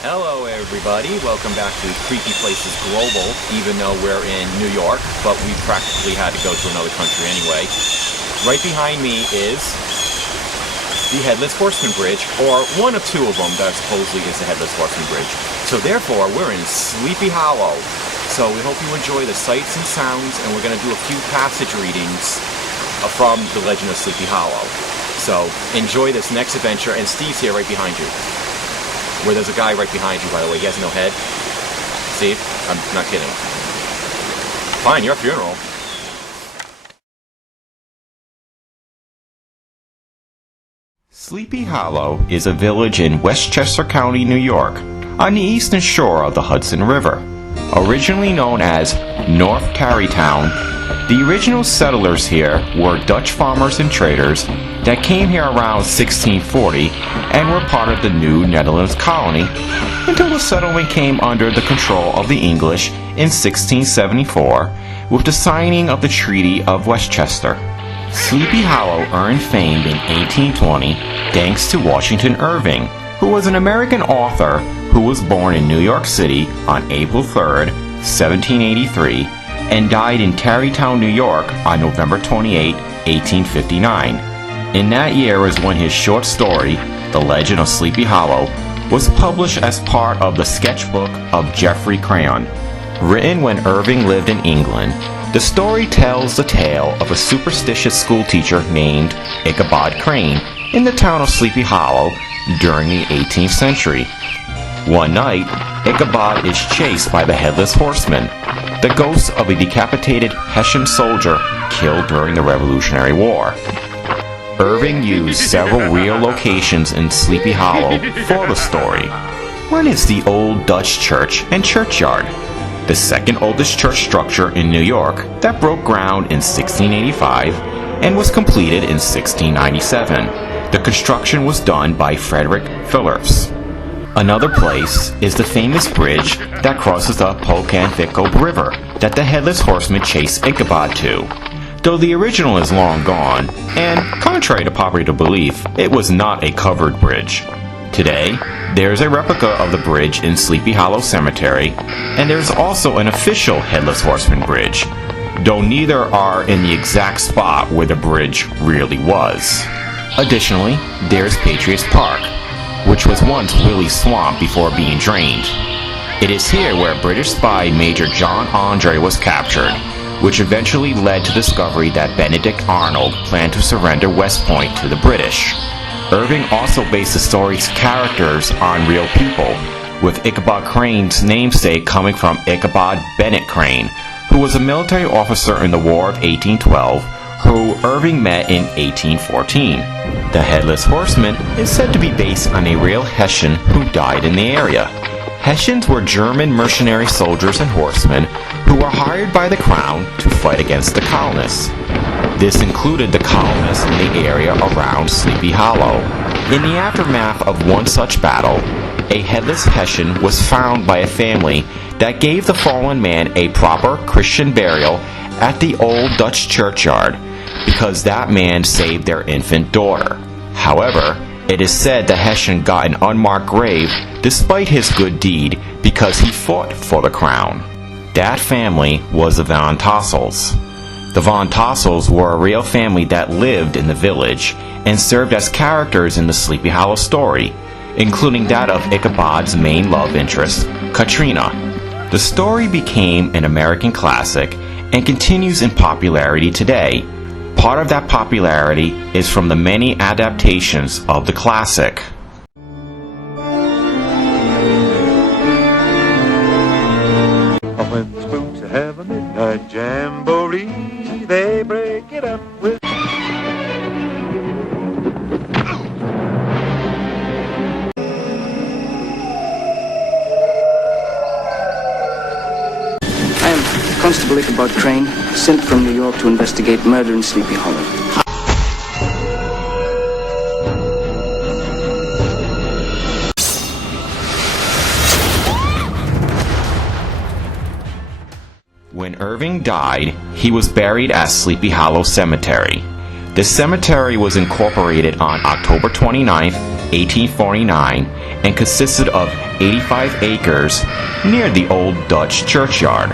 Hello everybody, welcome back to Creepy Places Global, even though we're in New York, but we practically had to go to another country anyway. Right behind me is the Headless Horseman Bridge, or one of two of them that supposedly is the Headless Horseman Bridge. So therefore, we're in Sleepy Hollow. So we hope you enjoy the sights and sounds, and we're going to do a few passage readings from the Legend of Sleepy Hollow. So enjoy this next adventure, and Steve's here right behind you. Where there's a guy right behind you, by the way. He has no head. Steve? I'm not kidding. Fine, your funeral. Sleepy Hollow is a village in Westchester County, New York, on the eastern shore of the Hudson River. Originally known as North Tarrytown, the original settlers here were Dutch farmers and traders that came here around 1640 and were part of the New Netherlands colony until the settlement came under the control of the English in 1674 with the signing of the Treaty of Westchester. Sleepy Hollow earned fame in 1820 thanks to Washington Irving, who was an American author who was born in New York City on April 3rd, 1783, and died in Tarrytown, New York on November 28, 1859. In that year was when his short story, The Legend of Sleepy Hollow, was published as part of the sketchbook of Geoffrey Crayon. Written when Irving lived in England, the story tells the tale of a superstitious schoolteacher named Ichabod Crane in the town of Sleepy Hollow during the 18th century. One night, Ichabod is chased by the Headless Horseman, the ghost of a decapitated Hessian soldier killed during the Revolutionary War. Irving used several real locations in Sleepy Hollow for the story. One is the Old Dutch Church and Churchyard, the second oldest church structure in New York that broke ground in 1685 and was completed in 1697. The construction was done by Frederick Phillips. Another place is the famous bridge that crosses the Pocantico River that the Headless Horseman chased Ichabod to. Though the original is long gone, and contrary to popular belief, it was not a covered bridge. Today, there is a replica of the bridge in Sleepy Hollow Cemetery, and there is also an official Headless Horseman bridge, though neither are in the exact spot where the bridge really was. Additionally, there is Patriots Park, which was once Willie's Swamp before being drained. It is here where British spy Major John Andre was captured, which eventually led to the discovery that Benedict Arnold planned to surrender West Point to the British. Irving also based the story's characters on real people, with Ichabod Crane's namesake coming from Ichabod Bennet Crane, who was a military officer in the War of 1812, who Irving met in 1814. The Headless Horseman is said to be based on a real Hessian who died in the area. Hessians were German mercenary soldiers and horsemen who were hired by the crown to fight against the colonists. This included the colonists in the area around Sleepy Hollow. In the aftermath of one such battle, a headless Hessian was found by a family that gave the fallen man a proper Christian burial at the Old Dutch Churchyard because that man saved their infant daughter. However, it is said the Hessian got an unmarked grave despite his good deed because he fought for the crown. That family was the Van Tassels. The Van Tassels were a real family that lived in the village and served as characters in the Sleepy Hollow story, including that of Ichabod's main love interest, Katrina. The story became an American classic and continues in popularity today. Part of that popularity is from the many adaptations of the classic. When the spooks have a midnight jamboree, they break it up with I am Constable Ichabod Crane, sent from New York to investigate murder in Sleepy Hollow. When Irving died, he was buried at Sleepy Hollow Cemetery. The cemetery was incorporated on October 29, 1849, and consisted of 85 acres near the Old Dutch Churchyard.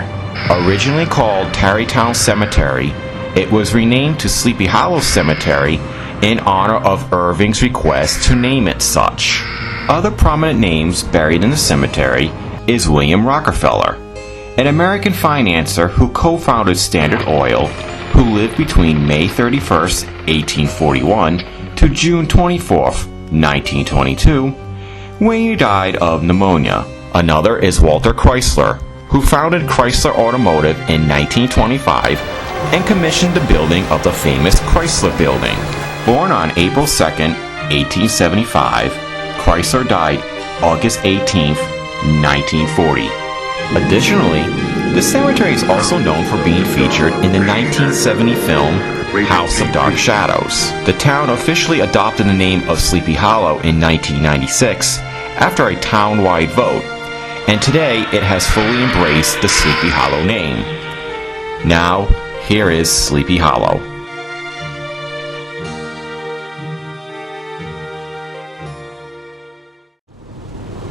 Originally called Tarrytown Cemetery, it was renamed to Sleepy Hollow Cemetery in honor of Irving's request to name it such. Other prominent names buried in the cemetery is William Rockefeller, an American financier who co-founded Standard Oil, who lived between May 31st, 1841 to June 24th, 1922, when he died of pneumonia. Another is Walter Chrysler, who founded Chrysler Automotive in 1925 and commissioned the building of the famous Chrysler Building. Born on April 2nd, 1875, Chrysler died August 18th, 1940. Additionally, the cemetery is also known for being featured in the 1970 film House of Dark Shadows. The town officially adopted the name of Sleepy Hollow in 1996 after a town-wide vote, and today it has fully embraced the Sleepy Hollow name. Now, here is Sleepy Hollow.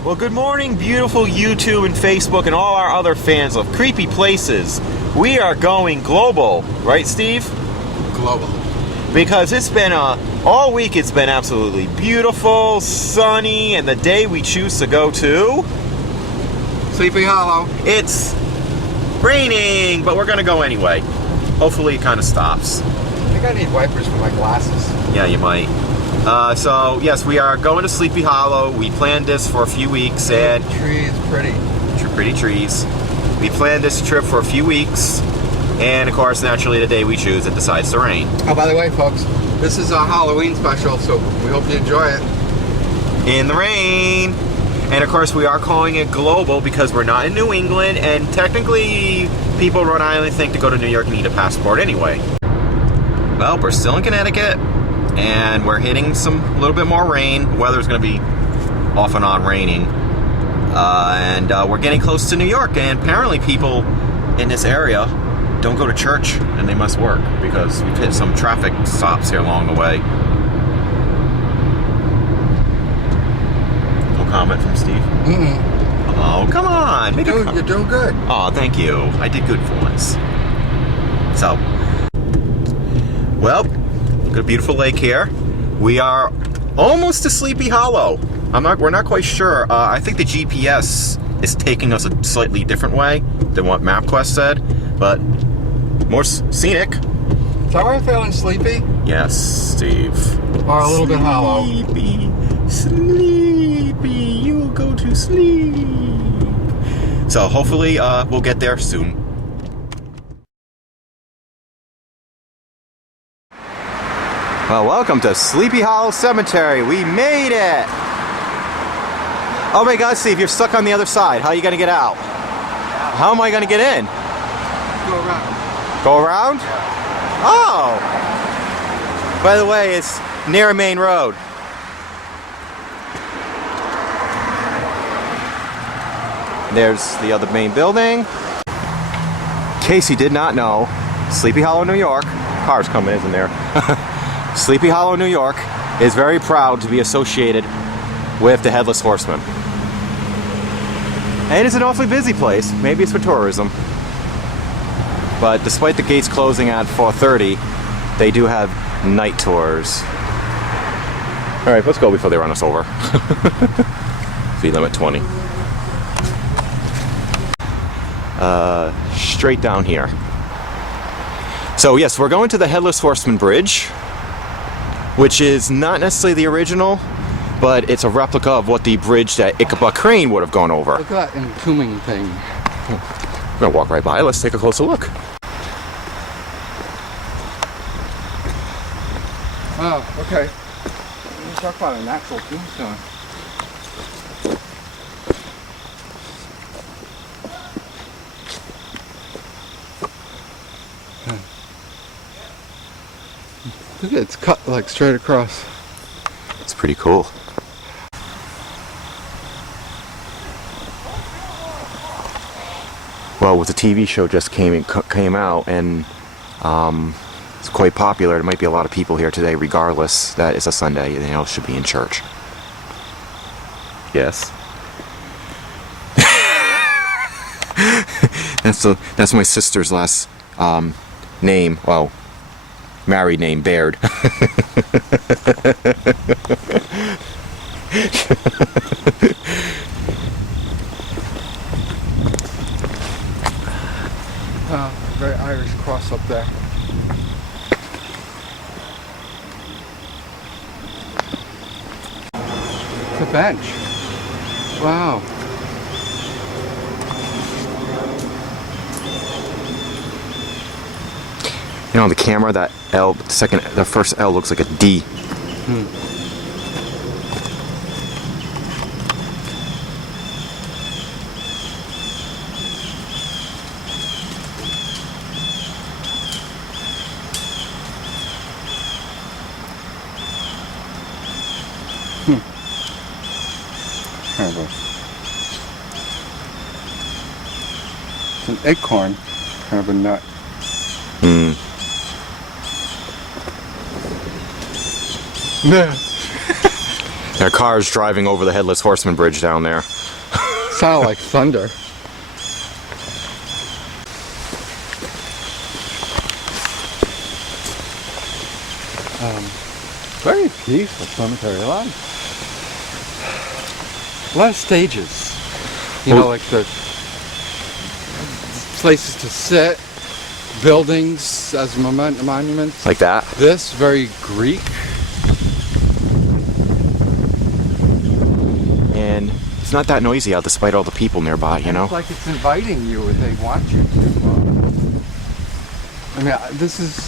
Well, good morning, beautiful YouTube and Facebook and all our other fans of creepy places. We are going global, right, Steve? Global. Because it's been all week. It's been absolutely beautiful, sunny, and the day we choose to go to, Sleepy Hollow. it's raining, but we're gonna go anyway. Hopefully, it kind of stops. I think I need wipers for my glasses. Yeah, you might. So yes, we are going to Sleepy Hollow. We planned this for a few weeks, and Trees, pretty. pretty trees. We planned this trip for a few weeks, and of course, naturally, the day we choose, it decides to rain. Oh, by the way, folks, this is a Halloween special, so we hope you enjoy it. In the rain. And of course, we are calling it global because we're not in New England, and technically, people in Rhode Island think to go to New York need a passport anyway. Well, we're still in Connecticut, and we're hitting a little bit more rain. The weather's going to be off and on raining. And we're getting close to New York, and apparently people in this area don't go to church, and they must work, because we've hit some traffic stops here along the way. No comment from Steve? Mm-mm. Oh, come on. Make a You're comment. doing good. Oh, thank you. I did good for once. So, well, got a beautiful lake here. We are almost to Sleepy Hollow. We're not quite sure. I think the GPS is taking us a slightly different way than what MapQuest said, but more scenic. So are you feeling sleepy? Yes, Steve. Or a little bit hollow? Sleepy, sleepy, you'll go to sleep. So hopefully we'll get there soon. Well, welcome to Sleepy Hollow Cemetery. We made it! Oh my God, Steve, you're stuck on the other side. How are you gonna get out? How am I gonna get in? Go around. Go around? Oh! By the way, it's near a main road. There's the other main building. In case you did not know, Sleepy Hollow, New York, cars coming, isn't there? Sleepy Hollow, New York is very proud to be associated with the Headless Horseman. And it's an awfully busy place. Maybe it's for tourism. But despite the gates closing at 4:30, they do have night tours. All right, let's go before they run us over. Speed limit 20. Straight down here. So yes, we're going to the Headless Horseman Bridge, which is not necessarily the original, but it's a replica of what the bridge that Ichabod Crane would have gone over. Look at that entombing thing. We're gonna walk right by. Let's take a closer look. Oh, okay. Let's talk about an actual tombstone. Look at it, it's cut like straight across. It's pretty cool. Well, with the TV show just came out, and it's quite popular. There might be a lot of people here today, regardless that it's a Sunday. They all should be in church. Yes. That's my sister's last name. Well, married name, Baird. Very Irish cross up there. The bench. Wow. You know, on the camera, that L, the first L looks like a D. Kind of it's an acorn, kind of a nut. There are cars driving over the Headless Horseman bridge down there. Sound like thunder. Very peaceful cemetery. A lot of stages. You know, like the places to sit, buildings as monuments. Like that? This, very Greek. And it's not that noisy out despite all the people nearby, you know? It's like it's inviting you and they want you to. I mean, this is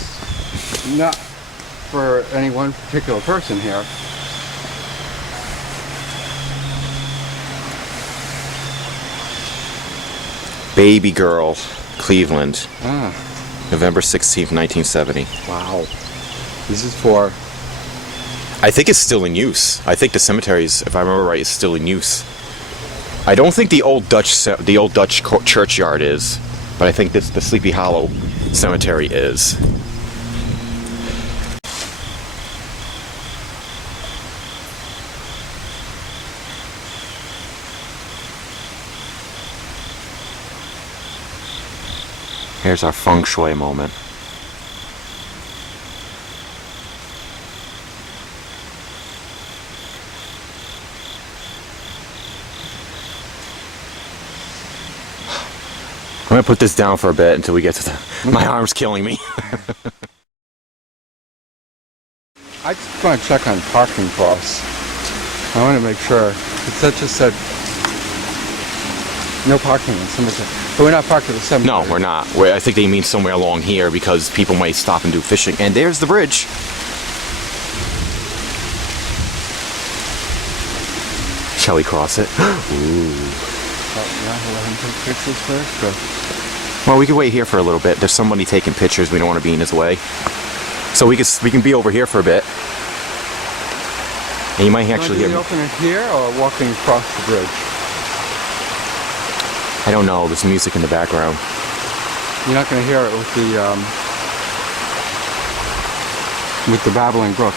not for any one particular person here. Baby Girl, Cleveland, Ah, November 16th, 1970. wow. This is for... I think it's still in use. I think the cemetery is, if I remember right, is still in use. I don't think the Old Dutch Churchyard is, but I think the Sleepy Hollow Cemetery is. Here's our feng shui moment. I'm gonna put this down for a bit until we get to the... My arm's killing me. I just want to check on parking costs. I want to make sure. That just said no parking in cemetery. But we're not parked at the cemetery. No, we're not. I think they mean somewhere along here because people might stop and do fishing. And there's the bridge. Shall we cross it? Ooh. Oh, yeah, we'll let him take pictures first. Or... Well, we can wait here for a little bit. There's somebody taking pictures. We don't want to be in his way. So we can be over here for a bit. And you might actually hear me. Open it here or walking across the bridge? I don't know. There's music in the background. You're not going to hear it with the babbling brook.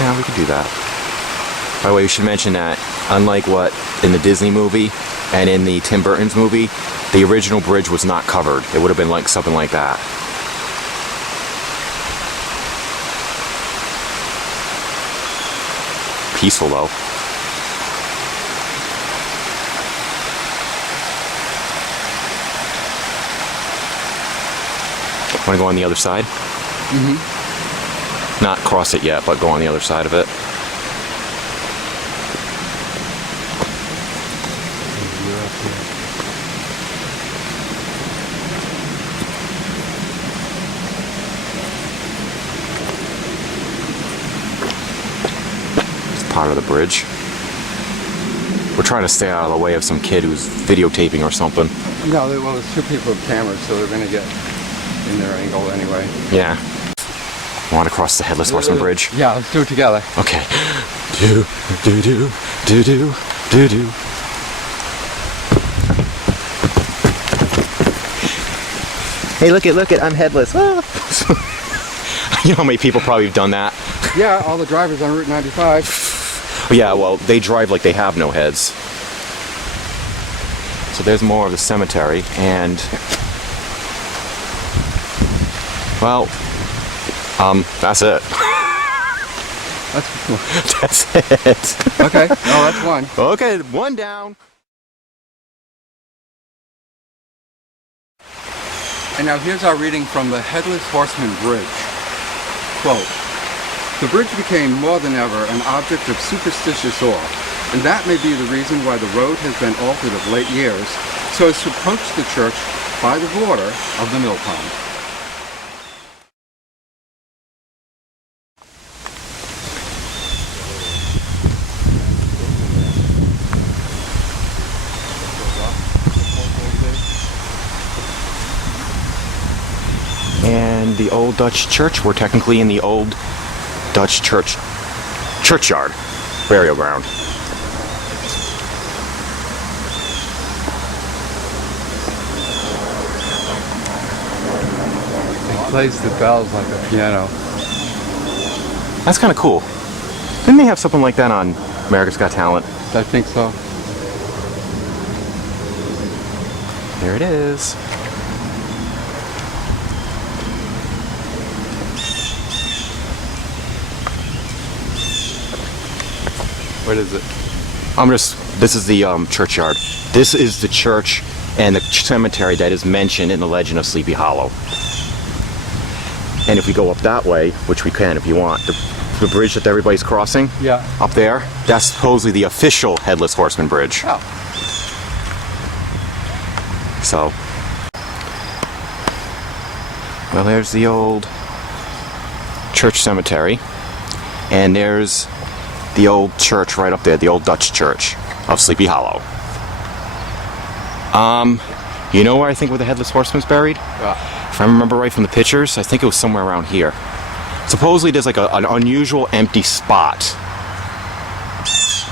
Yeah, we could do that. By the way, we should mention that unlike what in the Disney movie and in the Tim Burton's movie, the original bridge was not covered. It would have been like something like that. Peaceful though. Want to go on the other side? Mm-hmm. Not cross it yet, but go on the other side of it. It's part of the bridge. We're trying to stay out of the way of some kid who's videotaping or something. No, well, there's two people with cameras, so they're going to get in their angle anyway. Yeah. Want to cross the Headless Horseman bridge? Yeah, let's do it together. Okay. Do, do, do, do, do, do, do. Hey, look it, I'm headless. Ah. You know how many people probably have done that? Yeah, all the drivers on Route 95. Yeah, well, they drive like they have no heads. So there's more of the cemetery, and well, that's it. That's That's it. okay. Oh, that's one. Okay, one down. And now here's our reading from the Headless Horseman Bridge. Quote, "The bridge became more than ever an object of superstitious awe, and that may be the reason why the road has been altered of late years, so as to approach the church by the border of the mill pond." And the Old Dutch Church, we're technically in the Old Dutch Churchyard burial ground. It plays the bells like a piano. That's kind of cool. Didn't they have something like that on America's Got Talent? I think so. There it is. What is it? This is the churchyard. This is the church and the cemetery that is mentioned in the legend of Sleepy Hollow. And if we go up that way, which we can if you want, the bridge that everybody's crossing, Yeah. up there, that's supposedly the official Headless Horseman Bridge. Oh. So, well, there's the old church cemetery, and there's the old church right up there, the Old Dutch Church of Sleepy Hollow. You know where I think where the Headless Horseman's buried? If I remember right from the pictures, I think it was somewhere around here. Supposedly there's like an unusual empty spot.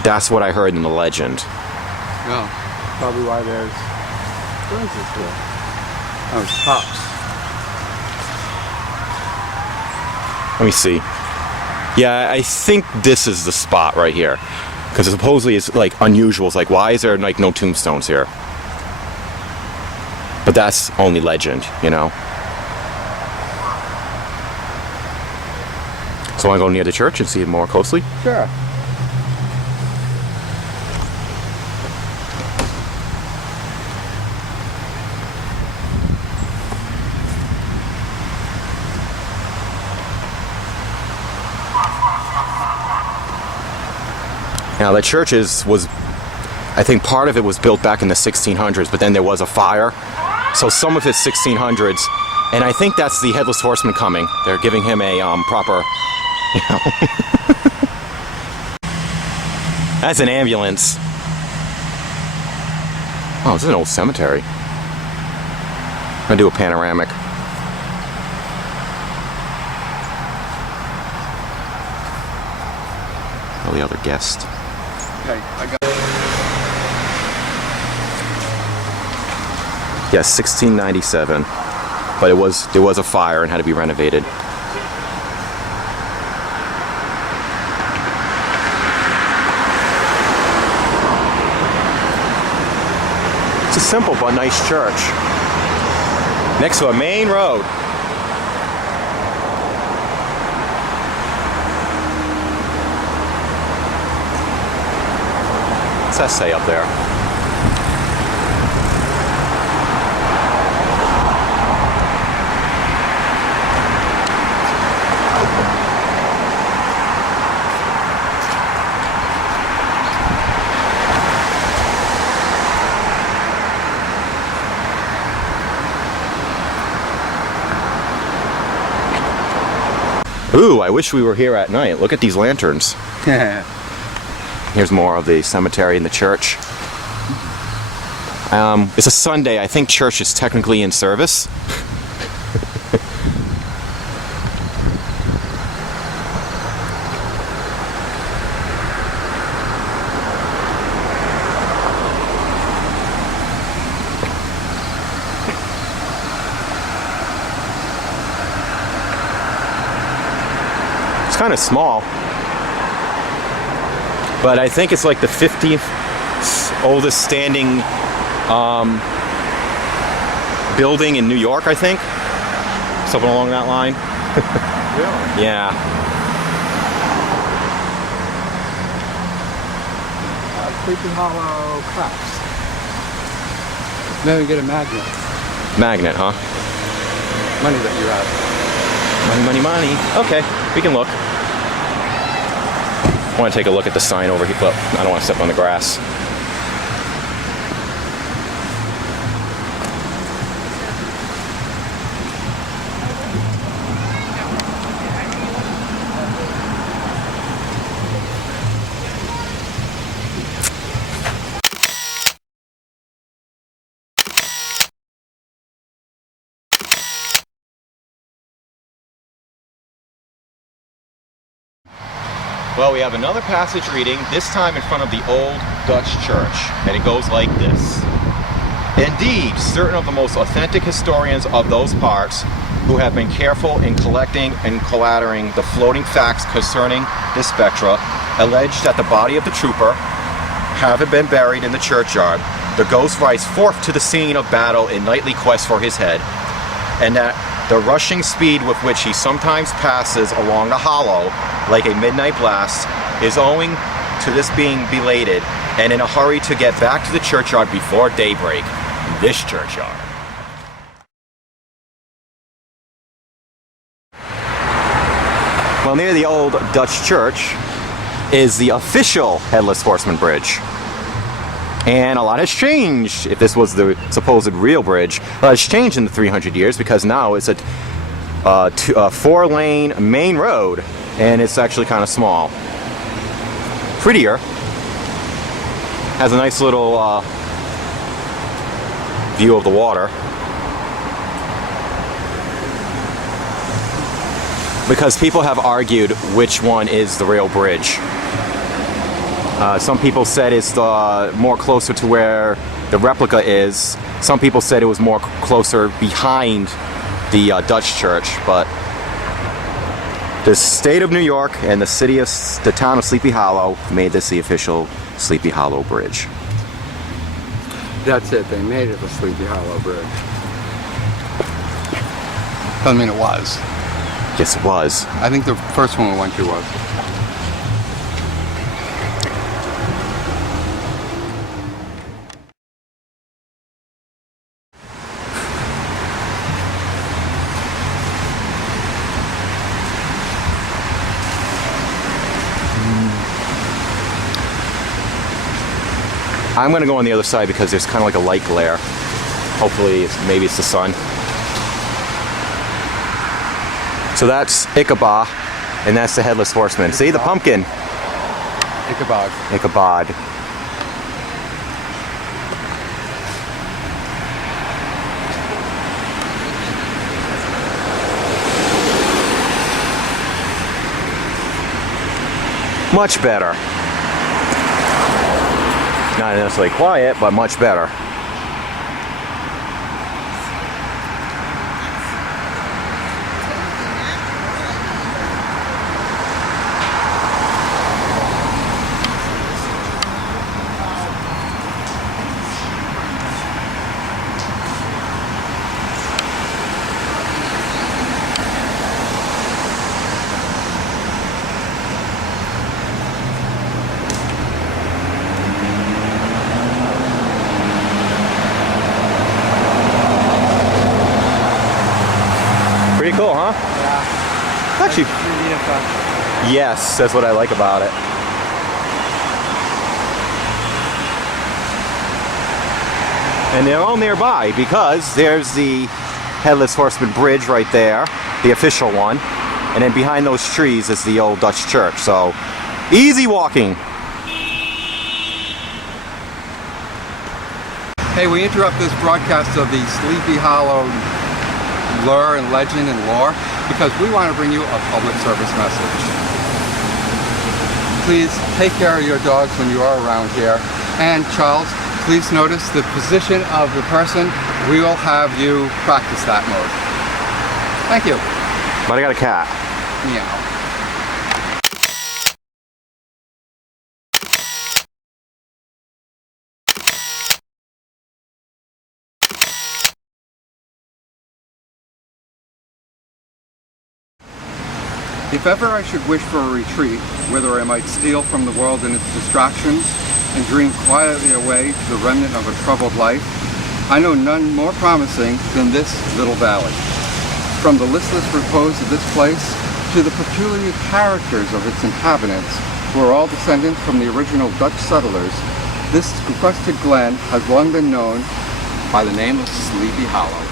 That's what I heard in the legend. No. Probably why there's... What is this here? Oh, it's hops. Let me see. Yeah, I think this is the spot right here. Because supposedly it's like unusual. It's like, why is there like no tombstones here? But that's only legend, you know? So I want to go near the church and see it more closely? Sure. Now the church was, I think part of it was built back in the 1600s, but then there was a fire. So some of it's 1600s, and I think that's the Headless Horseman coming. They're giving him a proper, you know. That's an ambulance. Oh, this is an old cemetery. I'm gonna do a panoramic. Oh, the other guest. Okay, I got... Yes, 1697. But there was a fire and had to be renovated. It's a simple but nice church. Next to a main road. What's that say up there? Ooh, I wish we were here at night. Look at these lanterns. Here's more of the cemetery and the church. It's a Sunday. I think church is technically in service. It's kind of small. but I think it's like the 50th oldest standing building in New York, I think. Something along that line. Really? Yeah. Sleepy Hollow crafts. Maybe get a magnet. Magnet, huh? Money that you have. Money, money, money. Okay, we can look. I want to take a look at the sign over here, but I don't want to step on the grass. Well, we have another passage reading, this time in front of the Old Dutch Church, and it goes like this. Indeed, certain of the most authentic historians of those parts, who have been careful in collecting and collating the floating facts concerning the spectra, allege that the body of the trooper, having been buried in the churchyard, the ghost rides forth to the scene of battle in nightly quest for his head, and that the rushing speed with which he sometimes passes along the hollow, like a midnight blast, is owing to this being belated and in a hurry to get back to the churchyard before daybreak. This churchyard. Well, near the Old Dutch Church is the official Headless Horseman Bridge. And a lot has changed. If this was the supposed real bridge, a lot has changed in the 300 years, because now it's a 4-lane main road, and it's actually kind of small. Prettier. Has a nice little view of the water. Because people have argued which one is the real bridge. Some people said it's more closer to where the replica is. Some people said it was more closer behind the Dutch church, but the state of New York and the town of Sleepy Hollow made this the official Sleepy Hollow Bridge. That's it, they made it the Sleepy Hollow Bridge. Doesn't mean it was. Yes, it was. I think the first one we went to was. I'm going to go on the other side because there's kind of like a light glare. Hopefully, maybe it's the sun. So that's Ichabod, and that's the Headless Horseman. See the pumpkin? Ichabod. Ichabod. Much better. Not necessarily quiet, but much better. Pretty cool, huh? Yeah. Actually, yes, that's what I like about it. And they're all nearby because there's the Headless Horseman Bridge right there, the official one. And then behind those trees is the Old Dutch Church. So, easy walking. Hey, we interrupt this broadcast of the Sleepy Hollow lure and legend and lore because we want to bring you a public service message. Please take care of your dogs when you are around here. And Charles, please notice the position of the person. We will have you practice that mode. Thank you. But I got a cat. Meow. If ever I should wish for a retreat, whither I might steal from the world and its distractions, and dream quietly away to the remnant of a troubled life, I know none more promising than this little valley. From the listless repose of this place to the peculiar characters of its inhabitants, who are all descendants from the original Dutch settlers, this sequestered glen has long been known by the name of Sleepy Hollow.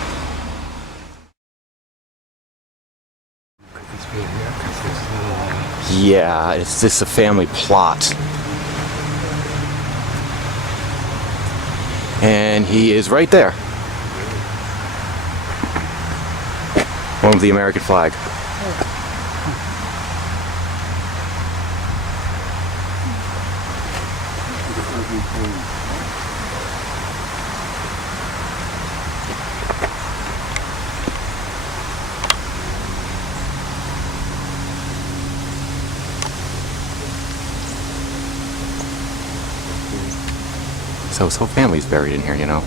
Yeah, it's just a family plot. And he is right there. One with the American flag. So his whole family's buried in here, you know.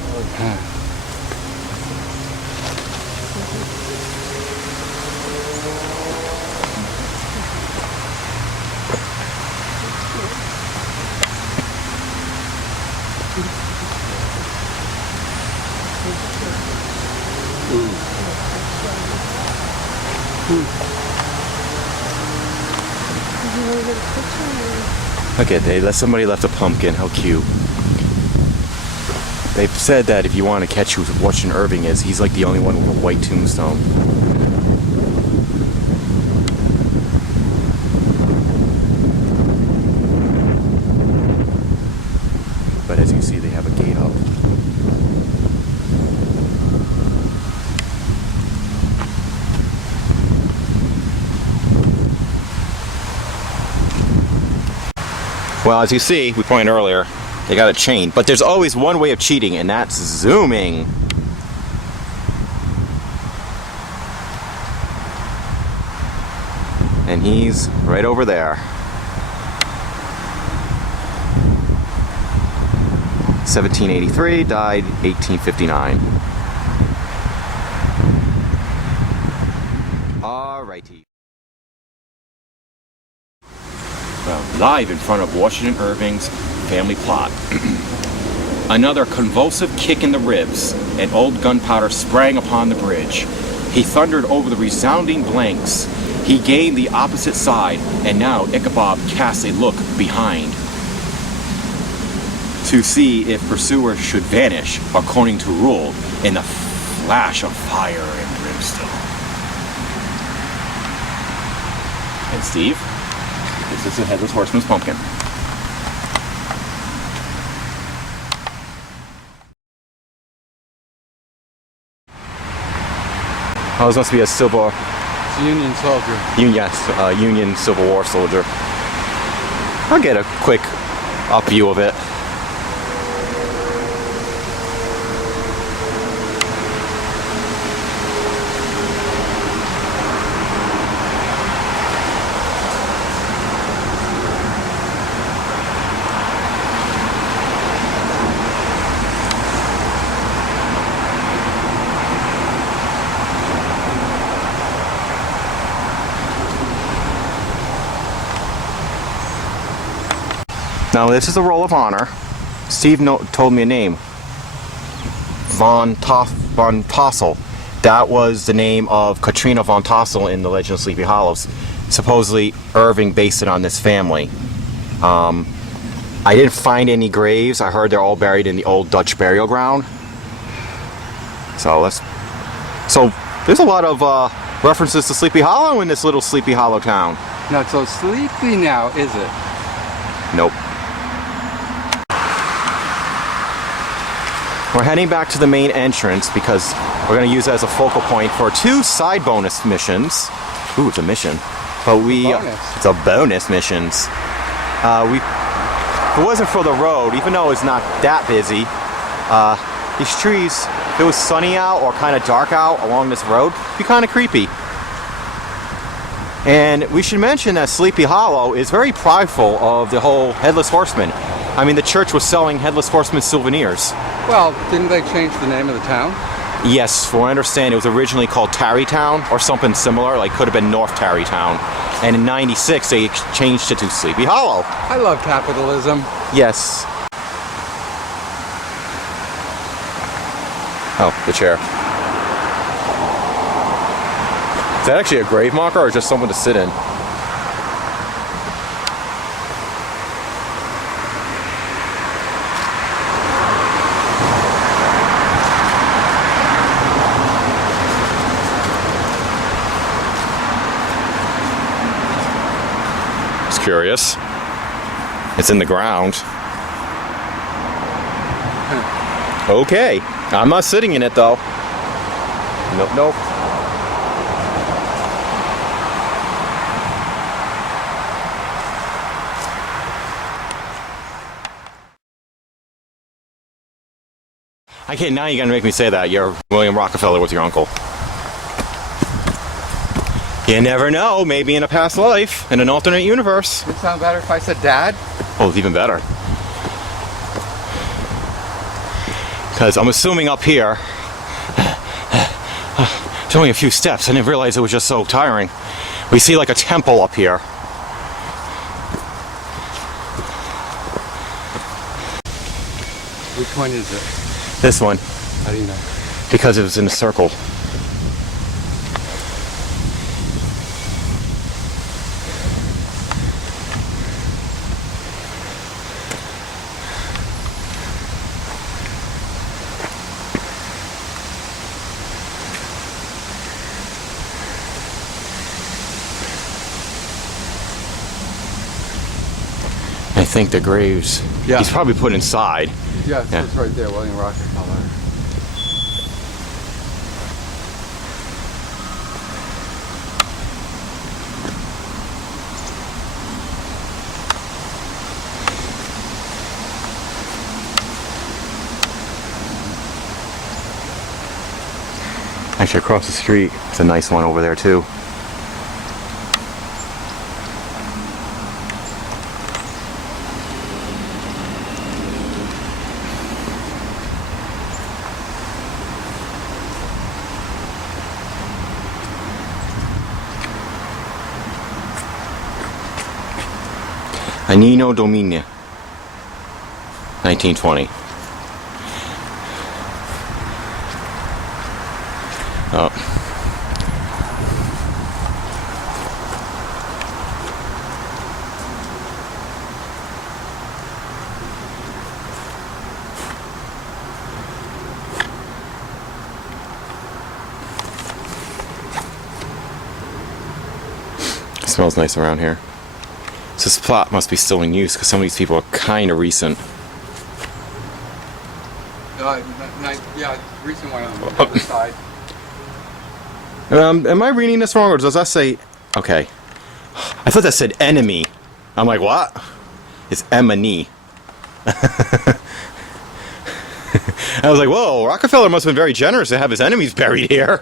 Look at somebody left a pumpkin. How cute. They've said that if you want to catch who Washington Irving is, he's like the only one with a white tombstone. But as you see, they have a gate up. Well, as you see, we pointed earlier, they got a chain, but there's always one way of cheating, and that's zooming. And he's right over there. 1783, died 1859. Alrighty. Well, live in front of Washington Irving's family plot. Another convulsive kick in the ribs, and old Gunpowder sprang upon the bridge. He thundered over the resounding blanks. He gained the opposite side, and now Ichabod cast a look behind to see if pursuers should vanish according to rule in the flash of fire and brimstone. And Steve, this is the Headless Horseman's pumpkin. Oh, this must be a Civil... It's a Union soldier. Yes, Union Civil War soldier. I'll get a quick up view of it. Now this is a roll of honor. Steve told me a name. Von Tassel. That was the name of Katrina von Tassel in the Legend of Sleepy Hollows. Supposedly Irving based it on this family. I didn't find any graves. I heard they're all buried in the Old Dutch burial ground. So there's a lot of references to Sleepy Hollow in this little Sleepy Hollow town. Not so sleepy now, is it? Nope. We're heading back to the main entrance because we're going to use it as a focal point for 2 side bonus missions. Ooh, it's a mission. But it's a bonus missions. If it wasn't for the road, even though it's not that busy, these trees, if it was sunny out or kind of dark out along this road, it'd be kind of creepy. And we should mention that Sleepy Hollow is very prideful of the whole Headless Horseman. I mean, the church was selling Headless Horseman souvenirs. Well, didn't they change the name of the town? Yes, from what I understand, it was originally called Tarrytown or something similar, like could have been North Tarrytown. And in 96, they changed it to Sleepy Hollow. I love capitalism. Yes. Oh, the chair. Is that actually a grave marker or just someone to sit in? It's curious. It's in the ground. Okay. I'm not sitting in it though. Nope, nope. I can't, now you're gonna make me say that. You're William Rockefeller with your uncle. You never know, maybe in a past life, in an alternate universe. Would it sound better if I said Dad? Oh, it's even better. Because I'm assuming up here, it's only a few steps. I didn't realize it was just so tiring. We see like a temple up here. Which one is it? This one. How do you know? Because it was in a circle. I think the graves, Yeah. he's probably put inside. Yeah, Yeah. it's right there, William Rockefeller. Actually, across the street, it's a nice one over there too. Anno Domini, 1920. Oh. It smells nice around here. So this plot must be still in use because some of these people are kind of recent. Yeah, recent one on the other side. Am I reading this wrong or does that say... Okay. I thought that said enemy. I'm like, what? It's emony. I was like, whoa, Rockefeller must have been very generous to have his enemies buried here.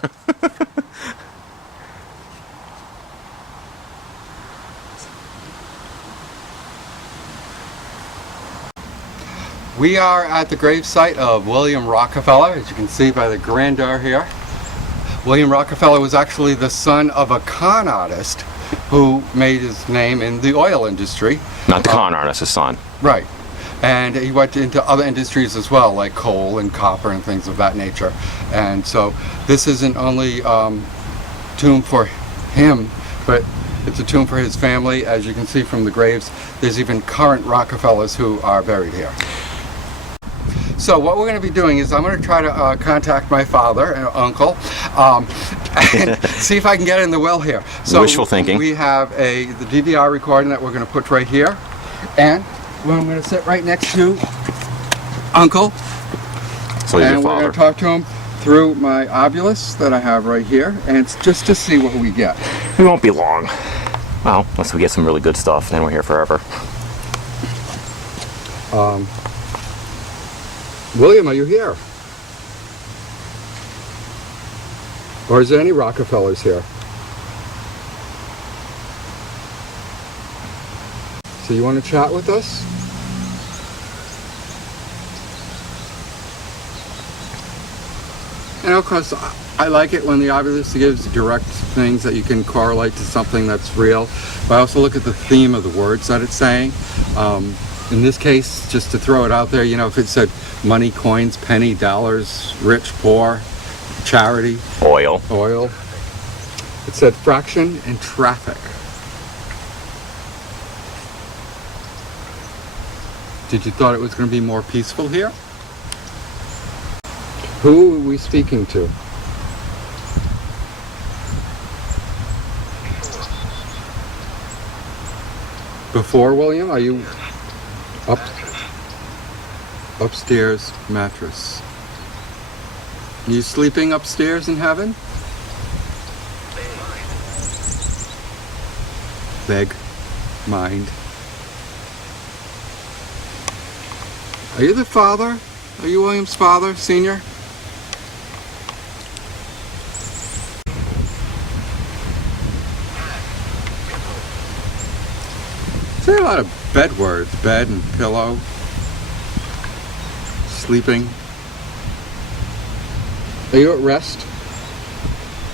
We are at the gravesite of William Rockefeller, as you can see by the grandeur here. William Rockefeller was actually the son of a con artist who made his name in the oil industry. Not the con artist, his son. Right. And he went into other industries as well, like coal and copper and things of that nature. And so this isn't only tomb for him, but it's a tomb for his family. As you can see from the graves, there's even current Rockefellers who are buried here. So what we're going to be doing is I'm going to try to contact my father and uncle and see if I can get in the will here. So wishful thinking. We have the DVR recording that we're going to put right here, and I'm going to sit right next to Uncle, So he's your and we're father. going to talk to him through my obulus that I have right here, and it's just to see what we get. We won't be long. Well, unless we get some really good stuff, then we're here forever. William, are you here? Or is there any Rockefellers here? So you want to chat with us? You know, because I like it when the obvious gives direct things that you can correlate to something that's real. But I also look at the theme of the words that it's saying. In this case, just to throw it out there, you know, if it said money, coins, penny, dollars, rich, poor, charity, Oil. It said fraction and traffic. Did you thought it was going to be more peaceful here? Who are we speaking to? Before, William? Are you upstairs mattress? Are you sleeping upstairs in heaven? Beg, mind. Are you the father? Are you William's father, senior? Say a lot of bed words, bed and pillow, sleeping. Are you at rest?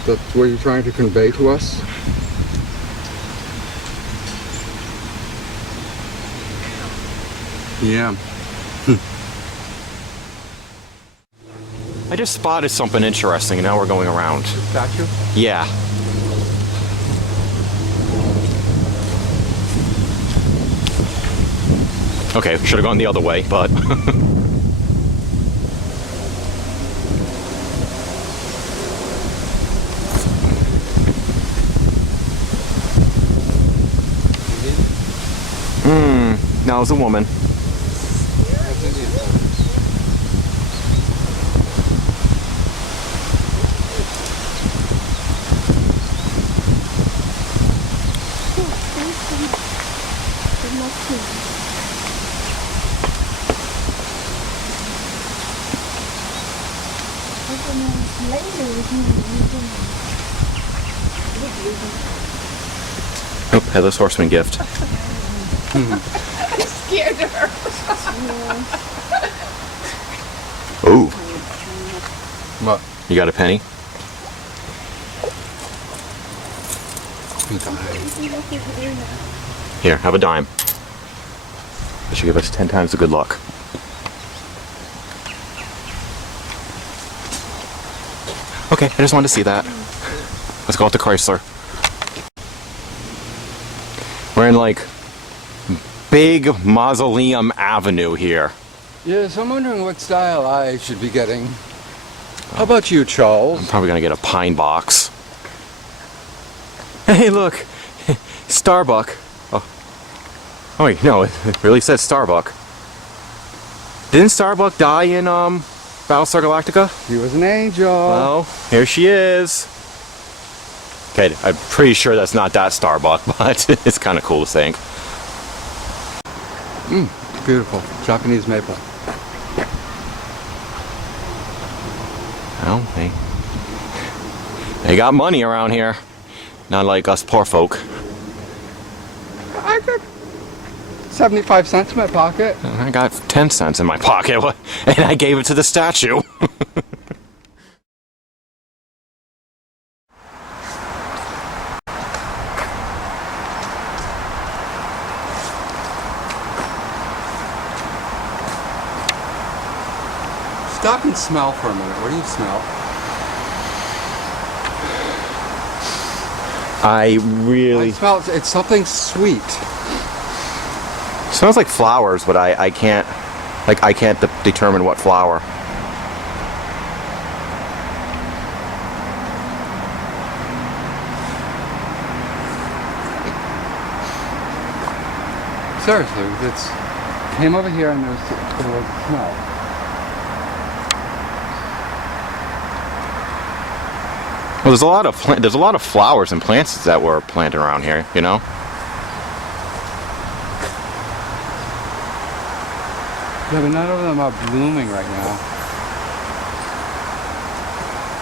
That's what you're trying to convey to us? Yeah. I just spotted something interesting and now we're going around. Statue? Yeah. Okay, should have gone the other way, but... No, it was a woman. Oh, Headless Horseman gift. I scared her. Ooh. What? You got a penny? Here, have a dime. That should give us 10 times the good luck. Okay, I just wanted to see that. Let's go out to Chrysler. We're in like big Mausoleum Avenue here. Yes, I'm wondering what style I should be getting. How about you, Charles? I'm probably gonna get a pine box. Hey, look, Starbuck. Oh wait, no, it really says Starbuck. Didn't Starbuck die in Battlestar Galactica? He was an angel. Well, here she is. Okay, I'm pretty sure that's not that Starbuck, but it's kind of cool to think. Beautiful. Japanese maple. Well, they got money around here. Not like us poor folk. I got 75 cents in my pocket. I got 10 cents in my pocket, and I gave it to the statue. Stop and smell for a minute. What do you smell? I really... I smell it's something sweet. Smells like flowers, but I can't determine what flower. Seriously, it's came over here and there was smell. Well, there's a lot of flowers and plants that were planted around here, you know. Yeah, but none of them are blooming right now.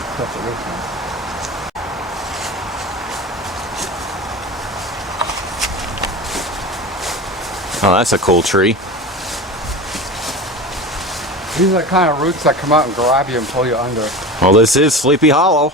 Except for this one. Oh, that's a cool tree. These are the kind of roots that come out and grab you and pull you under. Well, this is Sleepy Hollow.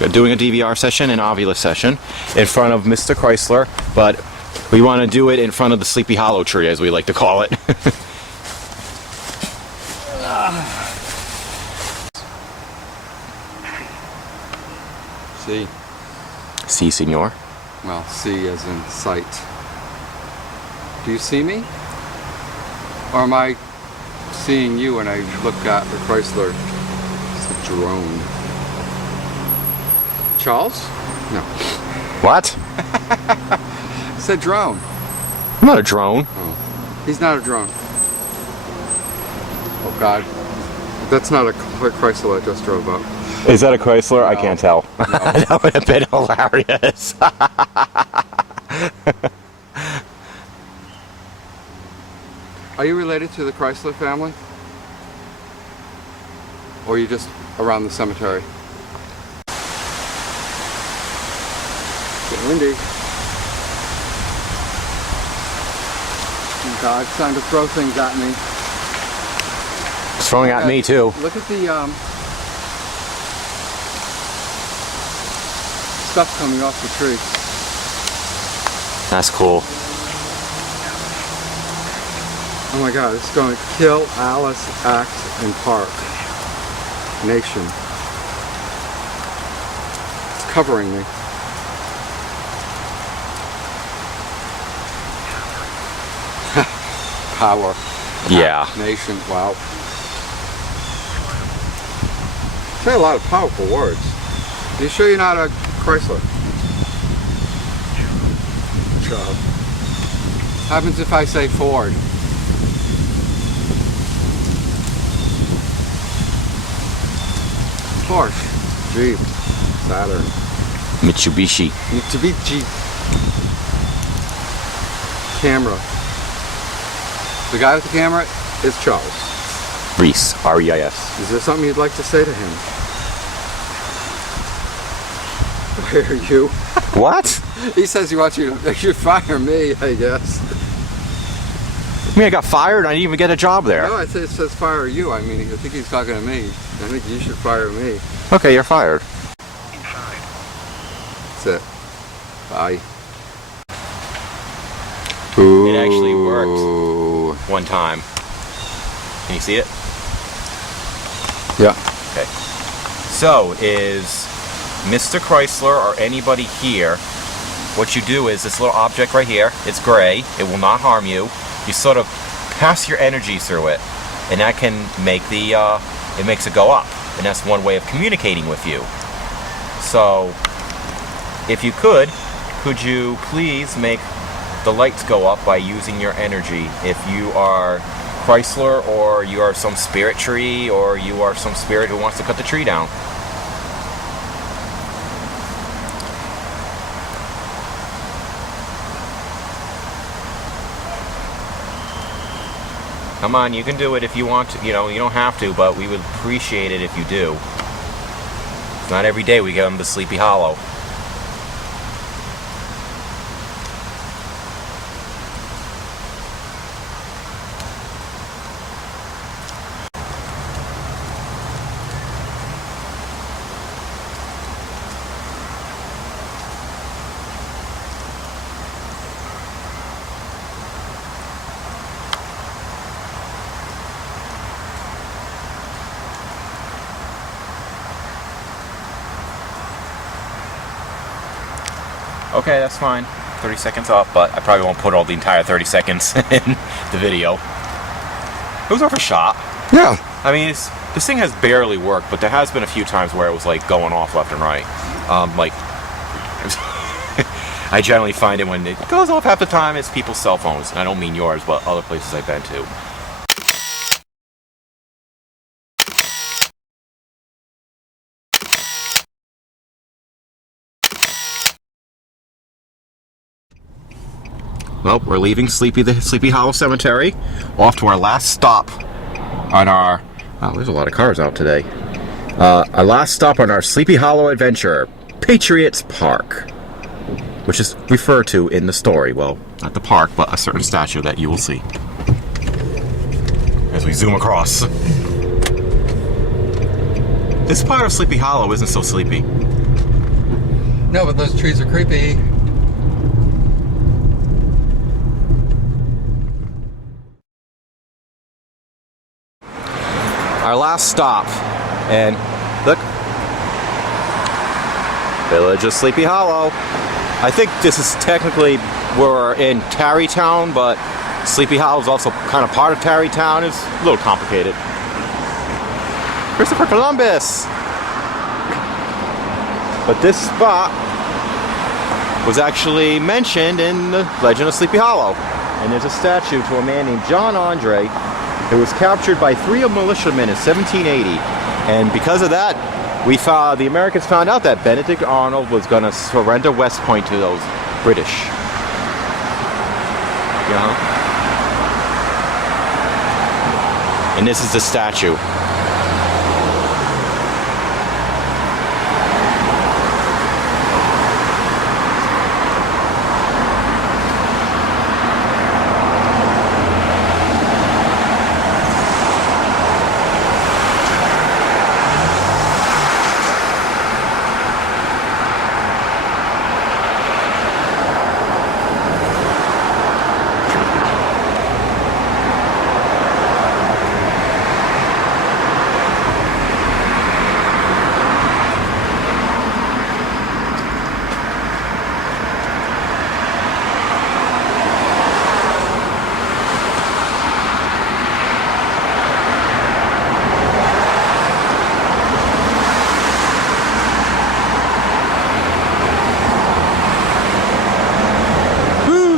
We're doing a DVR session, an Ovilus session, in front of Mr. Chrysler, but we want to do it in front of the Sleepy Hollow tree, as we like to call it. See? Si, senor. Well, see as in sight. Do you see me? Or am I seeing you when I look at the Chrysler? It's a drone. Charles? No. What? I said drone. I'm not a drone. Oh. He's not a drone. Oh God. That's not a Chrysler I just drove up. Is that a Chrysler? No. I can't tell. No. That would have been hilarious. Are you related to the Chrysler family? Or are you just around the cemetery? Getting windy. Oh God, it's time to throw things at me. It's throwing at me too. Look at the stuff coming off the tree. That's cool. Oh my God, it's going to kill Alice, Act, and Park. Nation. It's covering me. Power. Yeah. Nation. Wow. Say a lot of powerful words. Are you sure you're not a Chrysler? Good job. Happens if I say Ford. Porsche, Jeep, Saturn, Mitsubishi. Mitsubishi. Camera. The guy with the camera is Charles. Reese. R-E-I-S. Is there something you'd like to say to him? Where are you? What? He says he wants you to fire me, I guess. I mean, I got fired and I didn't even get a job there. No, it says fire you. I mean, I think he's talking to me. I think you should fire me. Okay, you're fired. That's it. Bye. It actually worked one time. Can you see it? Yeah. Okay. So, is Mr. Chrysler or anybody here, what you do is this little object right here, it's gray, it will not harm you. You sort of pass your energy through it, and that can make it makes it go up. And that's one way of communicating with you. So, if you could you please make the lights go up by using your energy? If you are Chrysler, or you are some spirit tree, or you are some spirit who wants to cut the tree down. Come on, you can do it if you want to. You know, you don't have to, but we would appreciate it if you do. It's not every day we get them to Sleepy Hollow. Okay, that's fine. 30 seconds up, but I probably won't put all the entire 30 seconds in the video. It was worth a shot. Yeah. I mean, this thing has barely worked, but there has been a few times where it was like going off left and right. I generally find it when it goes off half the time, it's people's cell phones. And I don't mean yours, but other places I've been to. Well, we're leaving the Sleepy Hollow Cemetery, off to our last stop on our... Wow, there's a lot of cars out today. Our last stop on our Sleepy Hollow adventure. Patriots Park, which is referred to in the story. Well, not the park, but a certain statue that you will see as we zoom across. This part of Sleepy Hollow isn't so sleepy. No, but those trees are creepy. Our last stop, and look, Village of Sleepy Hollow. I think this is technically, we're in Tarrytown, but Sleepy Hollow is also kind of part of Tarrytown. It's a little complicated. Christopher Columbus! But this spot was actually mentioned in the Legend of Sleepy Hollow. And there's a statue to a man named John Andre who was captured by 3 militiamen in 1780. And because of that, the Americans found out that Benedict Arnold was going to surrender West Point to those British. Yeah. And this is the statue.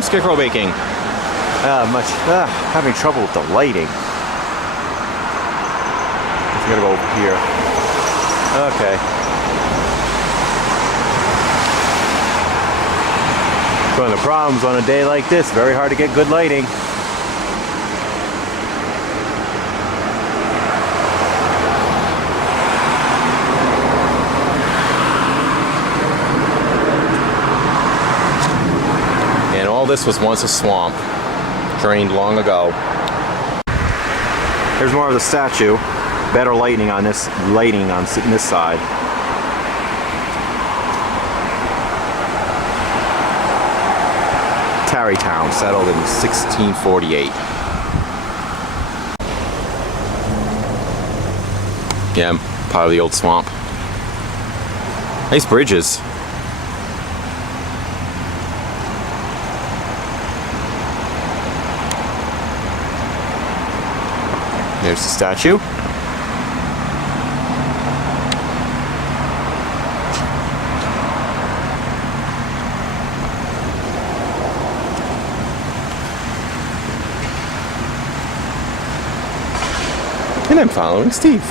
Scarecrow baking. Having trouble with the lighting. I gotta go over here. Okay. One of the problems on a day like this, very hard to get good lighting. This was once a swamp, drained long ago. Here's more of the statue. Better lighting on this side. Tarrytown, settled in 1648. Yeah, part of the old swamp. Nice bridges. There's the statue. And I'm following Steve.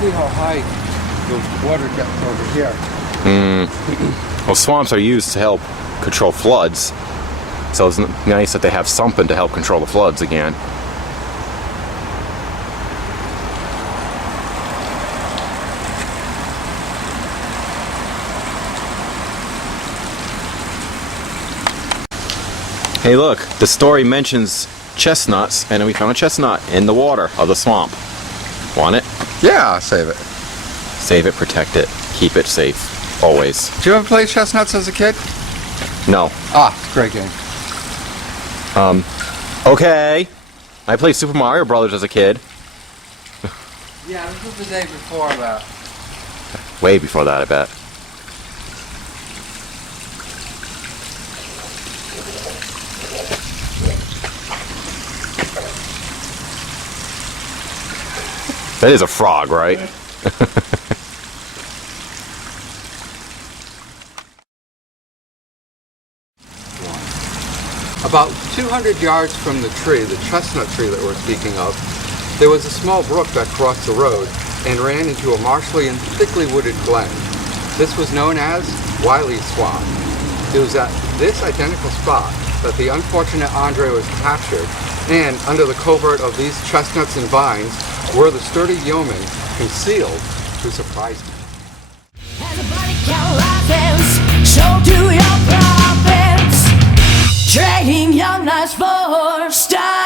See how high the water gets over here. Well, swamps are used to help control floods, so it's nice that they have something to help control the floods again. Hey look, the story mentions chestnuts, and then we found a chestnut in the water of the swamp. Want it? Yeah, I'll save it. Save it, protect it, keep it safe, always. Did you ever play chestnuts as a kid? No. Ah, it's a great game. Okay. I played Super Mario Brothers as a kid. Yeah, this was the day before that. Way before that, I bet. That is a frog, right? About 200 yards from the tree, the chestnut tree that we're speaking of, there was a small brook that crossed the road and ran into a marshy and thickly wooded glen. This was known as Wiley's Swamp. It was at this identical spot that the unfortunate Andre was captured, and under the covert of these chestnuts and vines were the sturdy yeomen concealed to surprise me. Everybody count license, show to your profits, trading young lives for style.